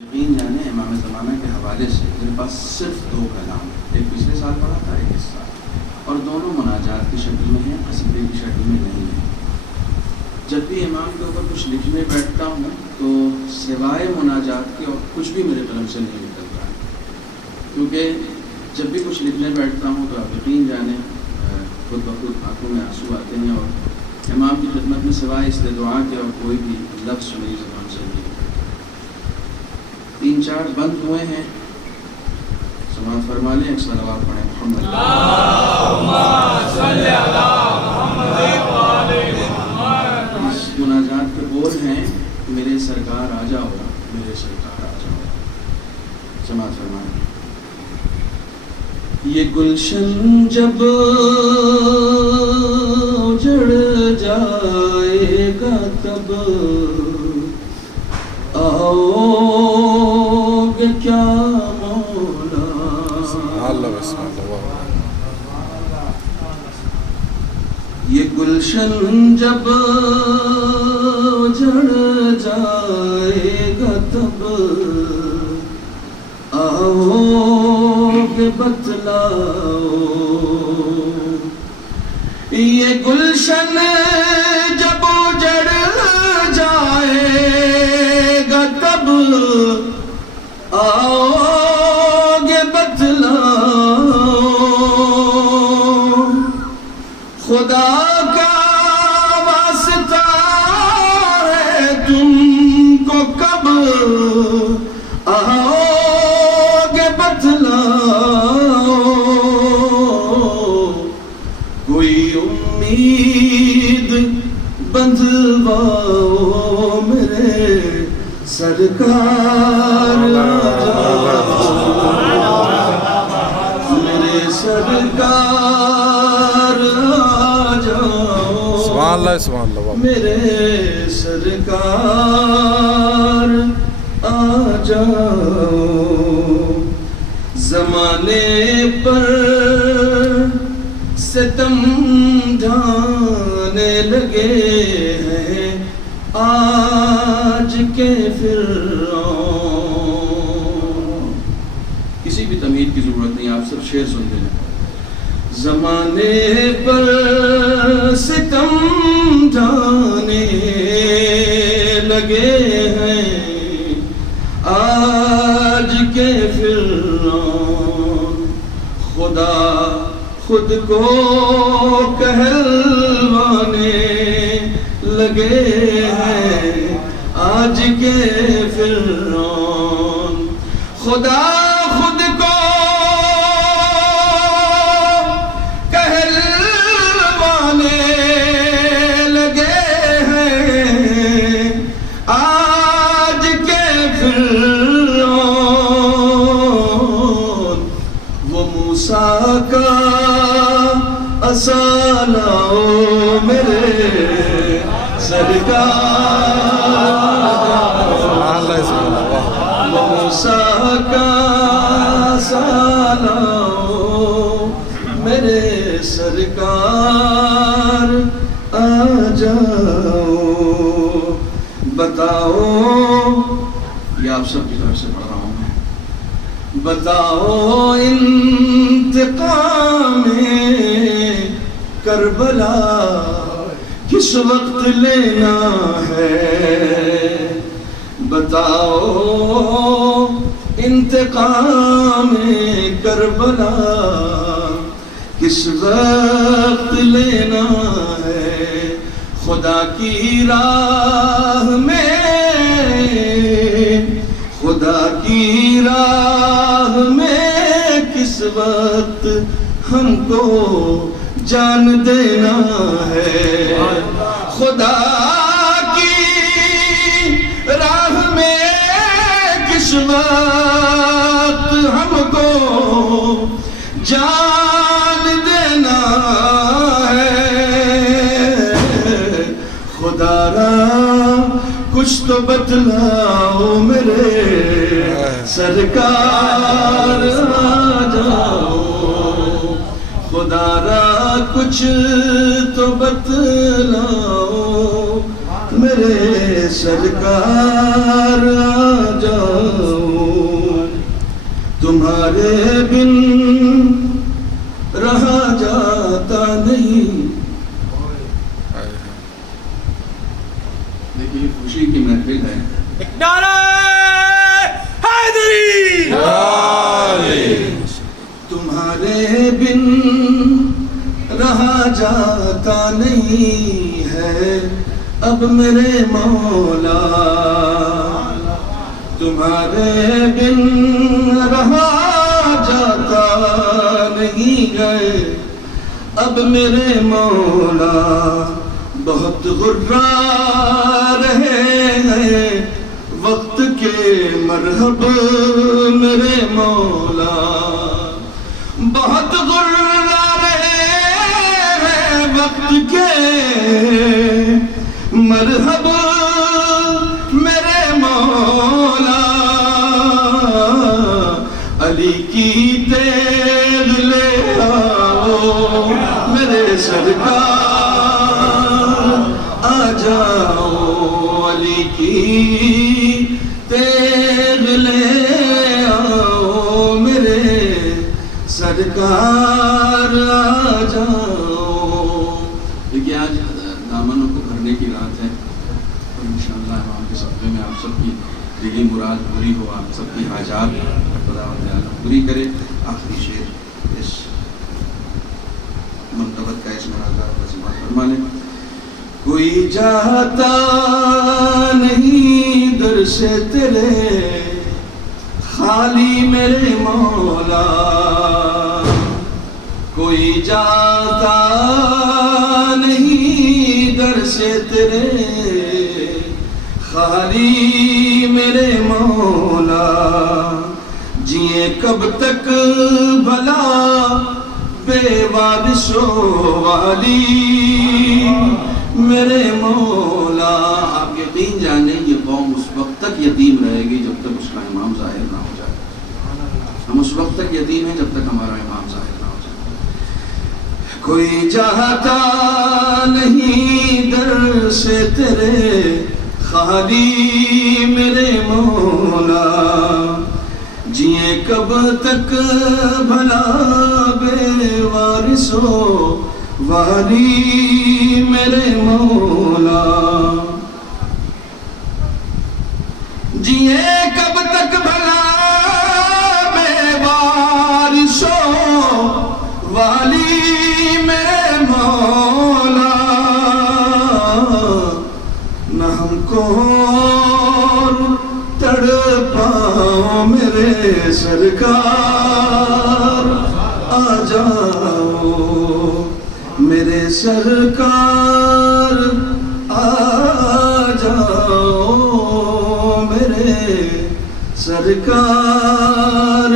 یقین جانے امام زمانہ کے حوالے سے میرے پاس صرف 2 کلام ہیں، ایک پچھلے سال پڑھا تھا، ایک اس سال، اور دونوں مناجات کی شکل میں ہیں، قصیدے کی شکل میں نہیں ہیں۔ جب بھی امام کے اوپر کچھ لکھنے بیٹھتا ہوں تو سوائے مناجات کے اور کچھ بھی میرے قلم سے نہیں نکلتا ہے، کیونکہ جب بھی کچھ لکھنے بیٹھتا ہوں تو آپ یقین جانے خود بخود آنکھوں میں آنسو آتے ہیں، اور امام کی خدمت میں سوائے استدعا کے اور کوئی بھی لفظ میری زبان سے نہیں نکلتا۔ 3-4 بند ہوئے ہیں، سماعت فرما لیں، ایک صلوات پڑھیں محمد اللہم صلی علی محمد۔ اس مناجات کے بول ہیں میرے سرکار آ جاؤ، میرے سرکار آ جاؤ، سماعت فرما لیں۔ یہ گلشن جب اجڑ جائے گا تب آؤ گے کیا مولا؟ یہ گلشن جب اجڑ جائے گا تب آؤ گے بتلاؤ۔ یہ گلشن جب اجڑ جائے گا تب آؤ گے بتلاؤ۔ خدا کا واسطہ ہے تم کو کب آؤ گے بتلاؤ۔ کوئی امید بندھواؤ میرے سرکار آ جاؤ، میرے سرکار آ جاؤ، سبحان اللہ سبحان اللہ، میرے سرکار آ جاؤ۔ زمانے پر ستم ڈھانے لگے ہیں آج کے فرعون۔ کسی بھی تمہید کی ضرورت نہیں، آپ صرف شعر سن لیں۔ زمانے پر ستم ڈھانے لگے ہیں آج کے فرعون۔ خدا خود کو کہلوانے لگے ہیں آج کے فرعون۔ خدا خود کو کہلوانے لگے ہیں آج کے فرعون۔ وہ موسیٰ کا عصا لاؤ میرے سرکار، موسیٰ کا عصا لاؤ میرے سرکار آ جاؤ۔ بتاؤ، یہ آپ سب کی طرف سے پڑھ رہا ہوں میں، بتاؤ انتقام کربلا کس وقت لینا ہے؟ بتاؤ انتقام کربلا کس وقت لینا ہے؟ خدا کی راہ میں، خدا کی راہ میں کس وقت ہم کو جان دینا ہے؟ خدا کی راہ میں کس وقت ہم کو جان دینا ہے؟ خدا را کچھ تو بتلاؤ میرے سرکار آ جاؤ۔ خدا را کچھ تو بتلاؤ میرے سرکار آ جاؤ۔ جاؤ تمہارے بن رہا جاتا نہیں. دیکھیے خوشی کی محفل ہے. نعرہ حیدری تمہارے بن رہا جاتا نہیں ہے اب میرے مولا. تمہارے بن رہا جاتا نہیں ہے اب میرے مولا. بہت غرا رہے ہیں وقت کے مرحب میرے مولا. بہت غرا رہے ہیں وقت کے مرحب میرے مولا. علی کی تیغ لے آؤ میرے سرکار آ جاؤ. علی کی تیغ لے آؤ میرے سرکار آ جاؤ. دیکھیے آج دامنوں کو بھرنے کی رات ہے اور انشاءاللہ امام کے صدقے میں آپ سب کی دلی مراد پوری ہو. آپ سب کی حاجات خداوند عالم پوری کرے. آخری شعر اس منقبت کا اس مناظرہ کا سماعت فرما لیں. کوئی جاتا نہیں در سے تیرے خالی میرے مولا. کوئی جاتا نہیں در سے تیرے خالی میرے مولا. جیے کب تک بھلا بے وارثوں والی میرے مولا. آپ یقین جانیں یہ قوم اس وقت تک یتیم رہے گی جب تک اس کا امام ظاہر نہ ہو جائے. ہم اس وقت تک یتیم ہیں جب تک ہمارا امام ظاہر نہ ہو جائے. کوئی چاہتا نہیں در سے تیرے خالی میرے مولا. جیے کب تک بھلا بے وارثوں والی میرے مولا. جیے کب تک بھلا بے وارثوں والی میرے مولا. نہ ہم کو تڑپاؤ میرے سرکار آ جاؤ میرے سرکار آ جاؤ میرے سرکار